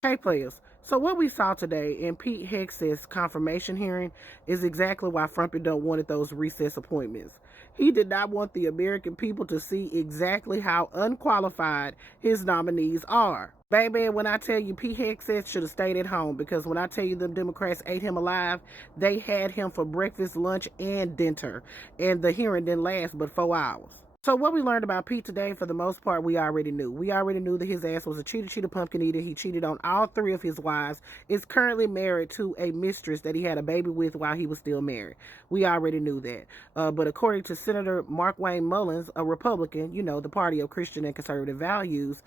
Hey players, so what we saw today in Pete Hegseth's confirmation hearing is exactly why Frumpy don't wanted those recess appointments. He did not want the American people to see exactly how unqualified his nominees are. Baby, when I tell you Pete Hegseth should have stayed at home, because when I tell you them Democrats ate him alive, they had him for breakfast, lunch, and dinner, and the hearing didn't last but 4 hours. So what we learned about Pete today, for the most part, we already knew. We already knew that his ass was a cheater, pumpkin eater. He cheated on all 3 of his wives, is currently married to a mistress that he had a baby with while he was still married. We already knew that. But according to Senator Mark Wayne Mullins, a Republican, the party of Christian and conservative values,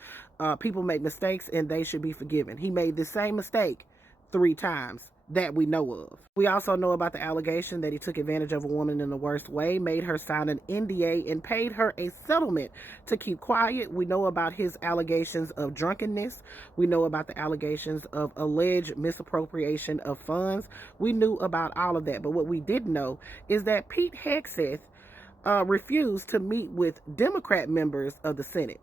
people make mistakes and they should be forgiven. He made the same mistake 3 times that we know of. We also know about the allegation that he took advantage of a woman in the worst way, made her sign an NDA, and paid her a settlement to keep quiet. We know about his allegations of drunkenness. We know about the allegations of alleged misappropriation of funds. We knew about all of that. But what we didn't know is that Pete Hegseth refused to meet with Democrat members of the Senate.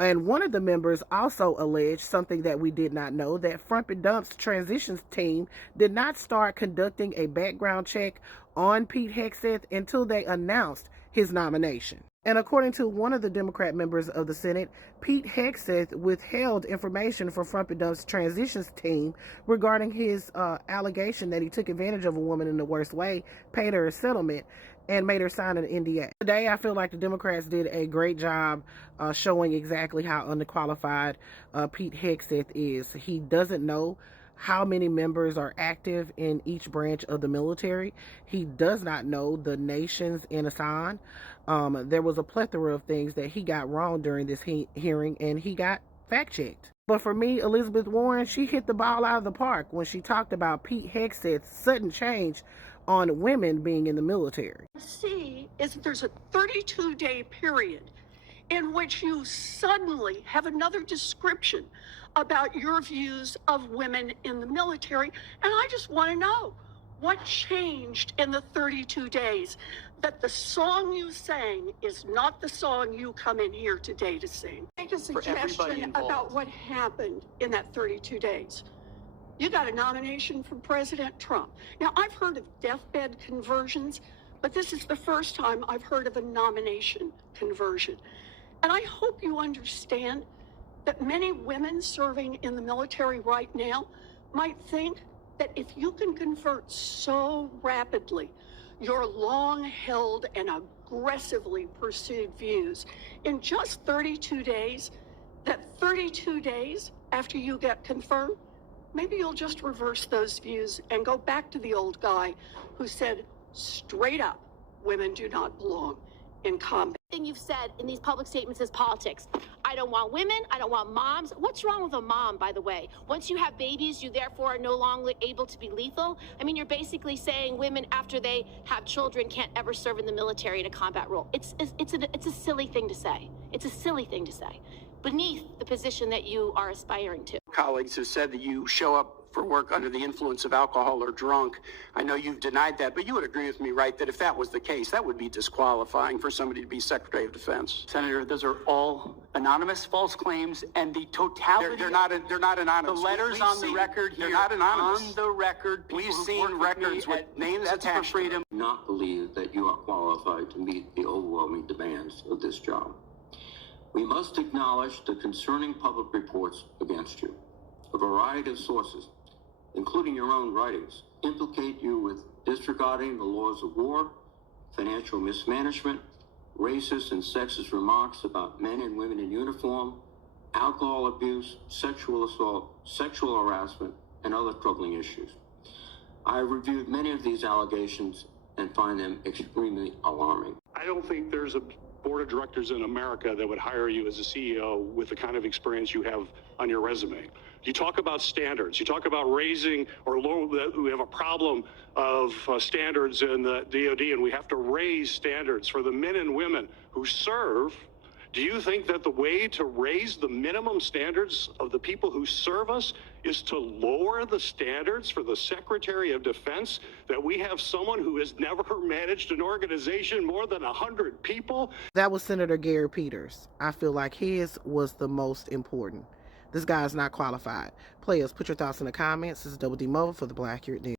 And one of the members also alleged something that we did not know, that Frump and Dump's transitions team did not start conducting a background check on Pete Hegseth until they announced his nomination. And according to one of the Democrat members of the Senate, Pete Hegseth withheld information from Frump and Dump's transitions team regarding his allegation that he took advantage of a woman in the worst way, paid her a settlement, and made her sign an NDA. Today, I feel like the Democrats did a great job showing exactly how underqualified Pete Hegseth is. He doesn't know how many members are active in each branch of the military. He does not know the nations in Assad. There was a plethora of things that he got wrong during this hearing, and he got fact-checked. But for me, Elizabeth Warren, she hit the ball out of the park when she talked about Pete Hegseth's sudden change on women being in the military. See, is there's a 32-day period in which you suddenly have another description about your views of women in the military. And I just want to know, what changed in the 32 days that the song you sang is not the song you come in here today to sing? Make a suggestion about what happened in that 32 days. You got a nomination from President Trump. Now, I've heard of deathbed conversions, but this is the first time I've heard of a nomination conversion. And I hope you understand that many women serving in the military right now might think that if you can convert so rapidly your long-held and aggressively pursued views in just 32 days, that 32 days after you get confirmed, maybe you'll just reverse those views and go back to the old guy who said straight up, women do not belong in combat. Thing you've said in these public statements is politics. I don't want women. I don't want moms. What's wrong with a mom, by the way? Once you have babies, you therefore are no longer able to be lethal. I mean, you're basically saying women after they have children can't ever serve in the military in a combat role. It's a silly thing to say. It's a silly thing to say, beneath the position that you are aspiring to. Colleagues have said that you show up for work under the influence of alcohol or drunk. I know you've denied that, but you would agree with me, right, that if that was the case, that would be disqualifying for somebody to be Secretary of Defense. Senator, those are all anonymous false claims, and the totality. They're not anonymous. The letters on the record here. They're not anonymous. On the record, we've seen records with names attached. For freedom. Not believe that you are qualified to meet the overwhelming demands of this job. We must acknowledge the concerning public reports against you. A variety of sources, including your own writings, implicate you with disregarding the laws of war, financial mismanagement, racist and sexist remarks about men and women in uniform, alcohol abuse, sexual assault, sexual harassment, and other troubling issues. I have reviewed many of these allegations and find them extremely alarming. I don't think there's a board of directors in America that would hire you as a CEO with the kind of experience you have on your resume. You talk about standards. You talk about raising or lower. We have a problem of standards in the DOD, and we have to raise standards for the men and women who serve. Do you think that the way to raise the minimum standards of the people who serve us is to lower the standards for the Secretary of Defense? That we have someone who has never managed an organization more than 100 people? That was Senator Gary Peters. I feel like his was the most important. This guy is not qualified. Players, put your thoughts in the comments. This is Double D Mobile for the Black Accurate News.